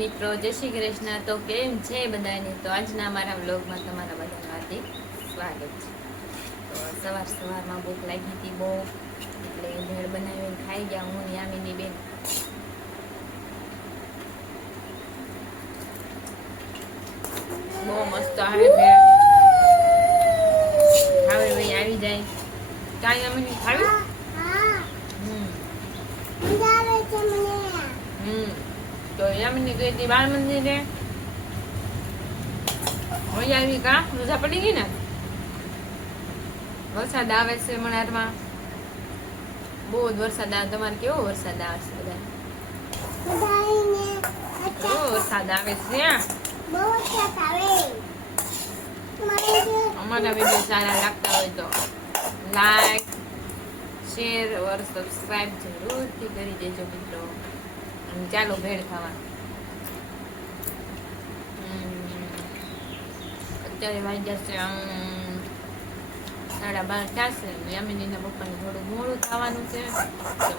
મિત્રો જય શ્રી કૃષ્ણ. તો કેમ છે બધાને? તો આજના મારા વ્લોગમાં તમારા બધાનું હાર્દિક સ્વાગત છે. તો સવાર સવારમાં ભૂખ લાગી હતી બહુ એટલે ભેળ બનાવીને ખાઈ ગયા હું યામીની બેન. બહુ મસ્ત આવે ભેળ હવે ભાઈ આવી જાય. કાંઈ યામિની ખાવી હમ હમ તો યામિની ગઈ હતી બાળ મંદિરે. મજા આવી કા? રજા પડી ગઈ ને? વરસાદ આવે છે મણારમાં. બહુ જ વરસાદ આવે. તમારે કેવો વરસાદ આવે છે બધા વરસાદ આવે છે અમારા વીડિયો સારા લાગતા હોય તો લાઈક શેર ઓર સબસ્ક્રાઇબ જરૂરથી કરી દેજો મિત્રો. ચાલો ભેળ ખાવા. અત્યારે વાગ્યા છે આમ સાડા બાર થશે. યામિનીના પપ્પાને થોડું મોડું થવાનું છે.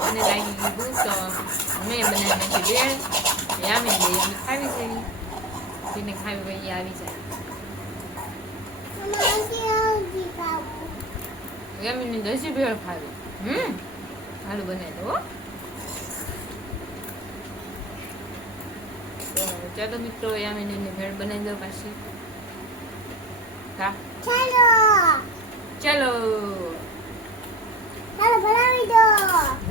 મને લાગી દીધું તો મેં બનાવી નાખી ભેળ યામિની એમને ખાવી છે જેને ખાવી એ આવી જાય. યામિની દસી ભેળ ખાવી. હમ? હાલું બનાવી દો ચાલો મિત્રો યામિનીની ભેળ બનાવી દો પાછી. હા ચલો.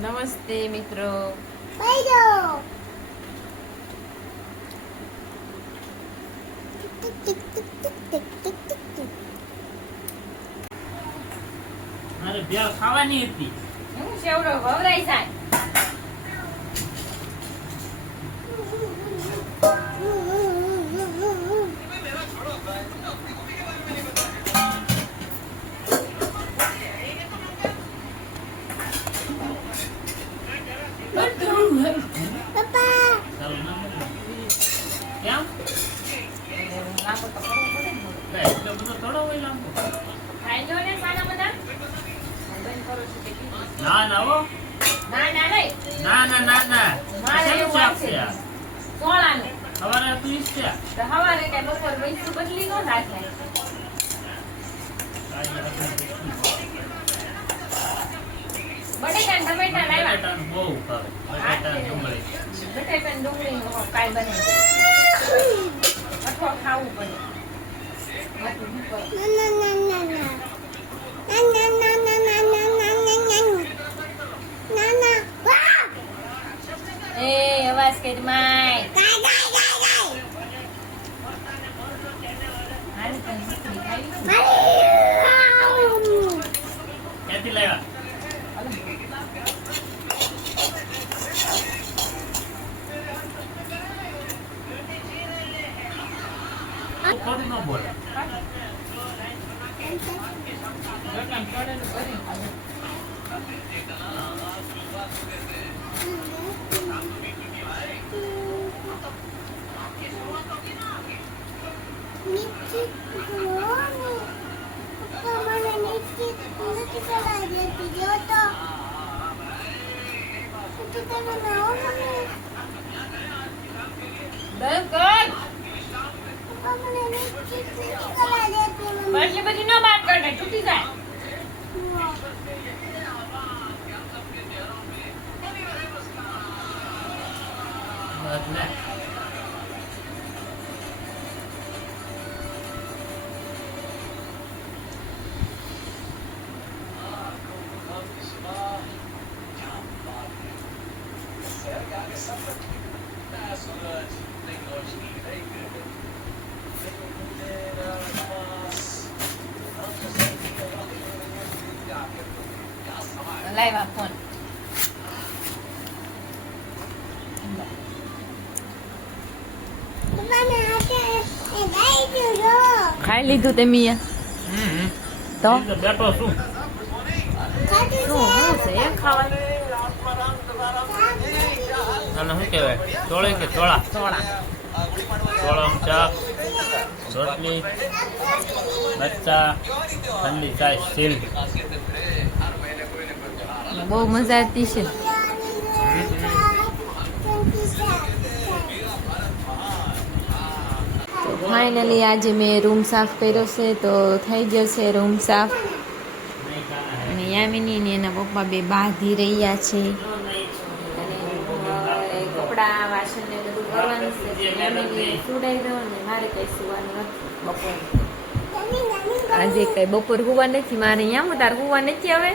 નમસ્તે મિત્રો. મારે ભેળ ખાવાની હતી. હું સેવડો વવરાઈ જાય. ના ના હો. ના ના નહીં. ના ના ના ના. મારે એવું શાક છે છે? આ? સોળાનું. સવારે હતું ઈ જ છે? તો હવારે કે બપોર વૈસું બદલી નો આપણે બટેટા ને ટમેટા લાવ્યા. બહુ ભાવે. બટાટા ને ડુંગળી. બટેટા ને ડુંગળીનું કાંઈ બને અથવા ખાવું પડે. ના ના ના એ છે? ક્યાંથી લાવ્યા? થોડું ન બોલે રોટલામાં તળેલું કરીને ખાવું. બંધ કર એટલી બધી ન બાત કરે. તૂટી જાય બદલે લાવ્યા ફોન. ખાઈ લીધું તે મિયા. તો? બેઠો છું. શું શું કહેવાય? ચોળે કે ચોળા? ચોળા. ચોળામ શાક રોટલી બચ્ચા ઠંડી ચાય સીલ બહુ મજા આવતી છે. ફાઇનલી આજે મેં રૂમ સાફ કર્યો છે તો થઈ ગયો છે રૂમ સાફ. અને યામિની ને એના પપ્પા બે બાંધી રહ્યા છે. અને કપડાં વાસણ ને બધું કરવાનું છે યામિની સુડાઈ દો અને મારે કંઈ સુવાનું નથી બપોર. આજે કઈ બપોર હોવા નથી મારે અહીંયા તાર હોવા નથી હવે?